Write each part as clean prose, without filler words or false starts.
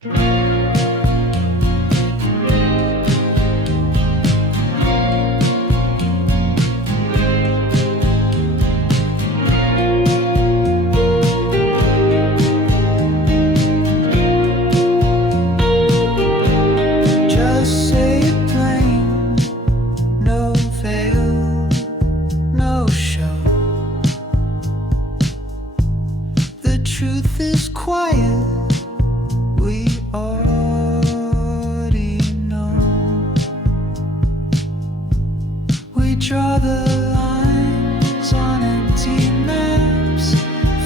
Just say it plain, no veil, no show. The truth is quiet, we already know. We draw the lines on empty maps,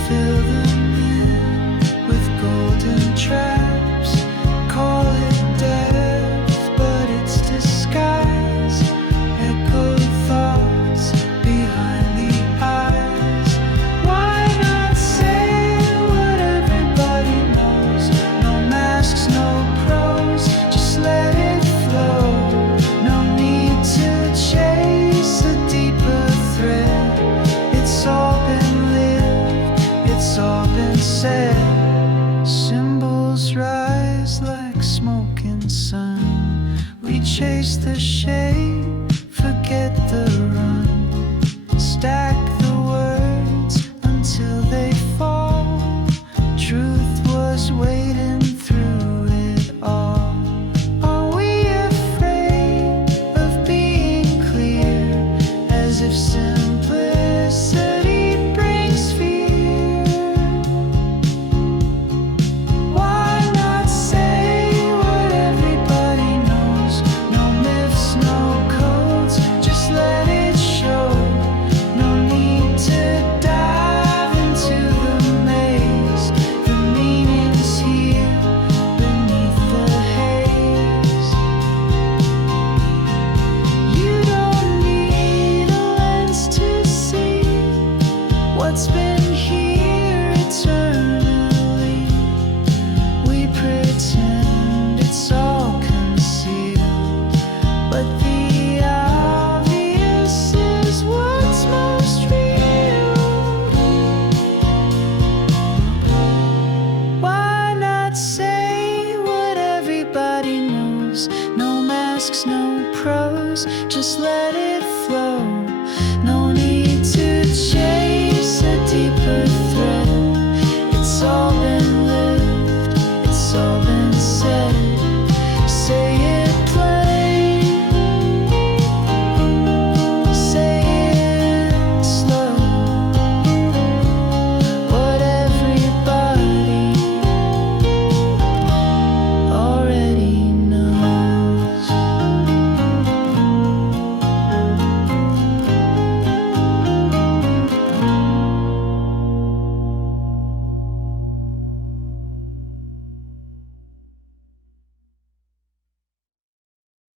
fill them in with golden traps. Call it death, but it's disguise. Echo thoughts behind the eyes. Why not say what everybody knows? No masks, no prose, just let it flow. No need to chase a deeper thread. It's all been lived, it's all been said. Symbols rise like smoke in sun. We chase the shade